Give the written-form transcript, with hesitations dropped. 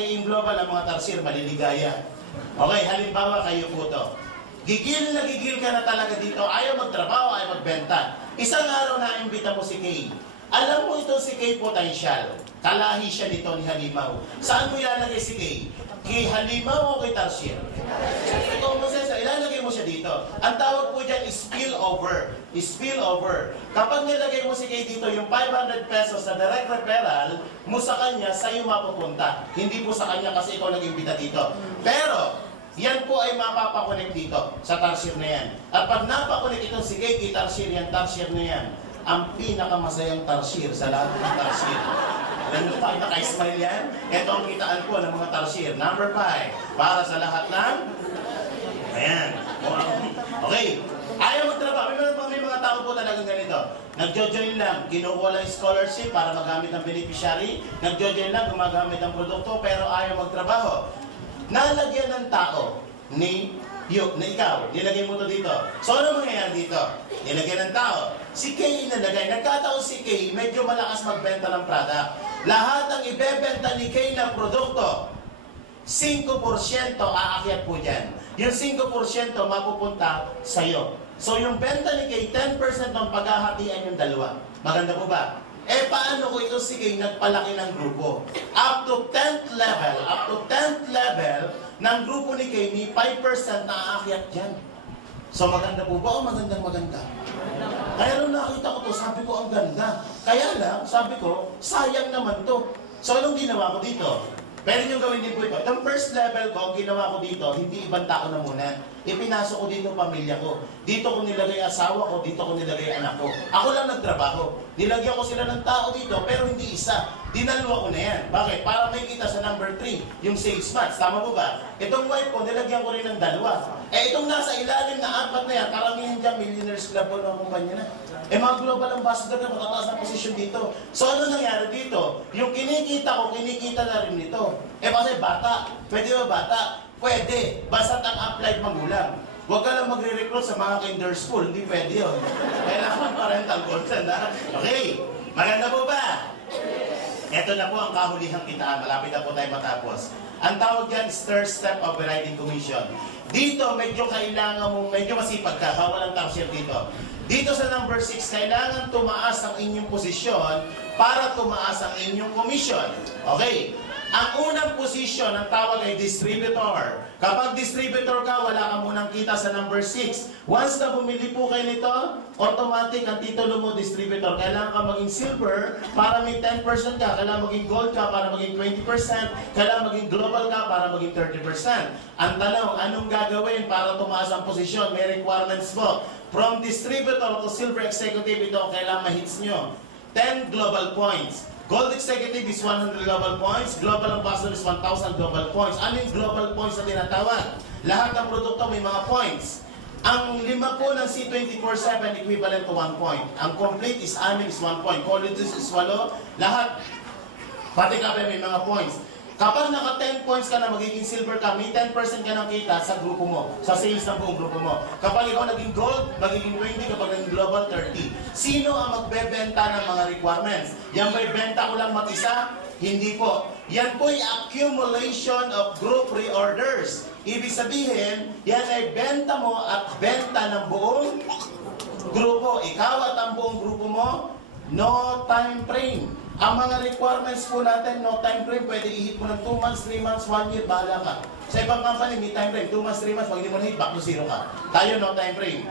magiging global ang mga tarsier, maliligaya. Okay, halimbawa kayo po to. Gigil na gigil ka na talaga dito, ayaw magtrabaho, ayaw magbenta. Isang araw na imbita mo si Kay. Alam mo ito si Kay potential. Kalahi siya nito ni Halimaw. Saan mo ilalagay si Kay? Kay Halimaw o kay tarsier? Ito mo siya, ilalagay mo siya dito. Ang tawag po dyan is spillover. Spillover. Kapag nilagay mo si Kay dito, yung 500 pesos na direct referral mo sa kanya, sa'yo mapupunta. Hindi po sa kanya kasi ikaw nag-imbita dito. Pero, yan po ay mapapakunik dito sa tarsier na yan. At pag napakunik itong si Kay, tarsier yan, tarsier na yan. Ang pinakamasayang tarsier sa lahat ng tarsier. Alam nyo pa, naka-smile yan? Ito ang kitaan po ng mga tarsier. Number 5, para sa lahat ng... Ayan. Okay. Ayaw magtrabaho. May mga tao po talagang ganito. Nagjo-join lang, kinukuha lang scholarship para magamit ng beneficiary. Nagjo-join lang, gumagamit ng produkto, pero ayaw magtrabaho. Nalagyan ng tao ni na ikaw, nilagay mo to dito. So ano mangyayari dito? Nilagyan ng tao. Si Kay nalagay. Nagkataon si Kay, medyo malakas magbenta ng product. Lahat ng ibebenta ni Kay na produkto, 5% aakyat po dyan. Yung 5% mapupunta sa'yo. So yung benta ni Kay, 10% ng paghahatian yung dalawa. Maganda po ba? Eh paano ko ito si Kay nagpalaki ng grupo? Up to 10th level ng grupo ni Kay, may 5% na aakyat dyan. So maganda po ba o maganda? Kaya nung nakita ko to, sabi ko ang ganda. Kaya lang, sabi ko, sayang naman to. So anong ginawa ko dito? Pwede nyo gawin din po ito. Itong first level ko, ginawa ko dito, hindi ibang tao na muna. Ipinasok ko dito pamilya ko. Dito ko nilagay asawa ko, dito ko nilagay anak ko. Ako lang nagtrabaho. Nilagyan ko sila ng tao dito, pero hindi isa. Dinalwa ko na yan. Bakit? Para may kita sa number 3, yung sales match. Tama po ba? Itong wife ko, nilagyan ko rin ng 2. Eh itong nasa ilalim na 4 na yan, karamihan dyan, millionaires club po ng kumpanya na. Eh mga global ambassador na matataas na posisyon dito. So ano nangyari dito? Yung kinikita ko, kinikita na rin nito. Eh kasi bata. Pwede ba bata? Pwede. Basta't ang applied magulang. Huwag ka lang magre-recruit sa mga kinder school. Hindi pwede yun. Kailangan parental consent, ha? Okay. Maganda po ba? Ito na po ang kahulihang kitaan. Malapit na po tayo matapos. Ang tawag dyan is third step of riding commission. Dito, medyo kailangan mo, medyo masipag ka. Bawal ang tarsier dito. Dito sa number 6, kailangan tumaas ang inyong posisyon para tumaas ang inyong commission. Okay. Ang unang posisyon, ang tawag ay distributor. Kapag distributor ka, wala ka munang kita sa number 6. Once na bumili po kayo nito, automatic ang titulo mo distributor. Kailangan ka maging silver para may 10% ka. Kailangan maging gold ka para maging 20%. Kailangan maging global ka para maging 30%. Ang tanong, anong gagawin para tumaas ang posisyon? May requirements po. From distributor to silver executive, ito ang kailangan ma-hits nyo. 10 global points. Gold executive is 100 global points. Global ambassador is 1,000 global points. Ano yung global points na tinatawag? Lahat ng produkto may mga points. Ang 5 po ng C24/7 equivalent to 1 point. Ang complete is 6 is 1 point. Qualities is 8. Lahat, pati kape may mga points. Kapag naka 10 points ka na, magiging silver ka, may 10% ka ng kita sa grupo mo, sa sales ng buong grupo mo. Kapag ikaw naging gold, magiging 20, kapag naging global, 30. Sino ang magbebenta ng mga requirements? Yan ba'y benta ko lang mag-isa? Hindi po. Yan po'y accumulation of group reorders. Ibig sabihin, yan ay benta mo at benta ng buong grupo. Ikaw at ang buong grupo mo, no time frame. Ang mga requirements po natin, no time frame, pwede i-hit mo ng 2 months, 3 months, 1 year, bahala ka. Sa ibang company, may time frame, 2 months, 3 months, pag hindi mo na-hit, back to 0 ka. Tayo, no time frame.